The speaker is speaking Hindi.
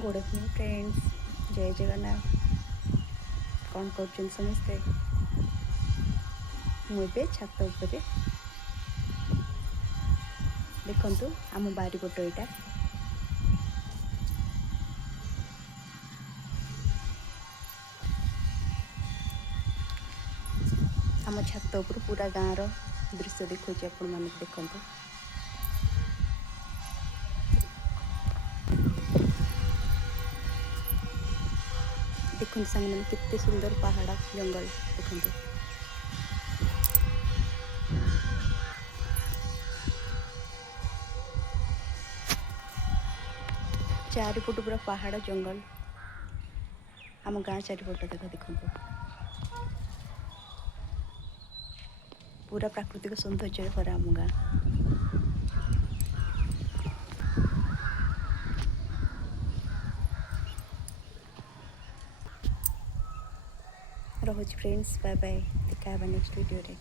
गुड इवनिंग फ्रेंड्स, जय जगन्नाथ। कौन कर समस्ते? मुझे छात उपरे देखु आम बारिपट यहाँ आम छात उपर पूरा गाँव दृश्य देखा आपण मैंने देखु। देखते सांग मैंने कितने सुंदर पहाड़ जंगल देखते। चारिपट पूरा पहाड़ जंगल आम गाँ चारिपट देखते पूरा प्राकृतिक सौंदर्य भरा आम गाँ। रोज फ्रेंड्स, बाय बाय। देखा नेक्स्ट वीडियो रे।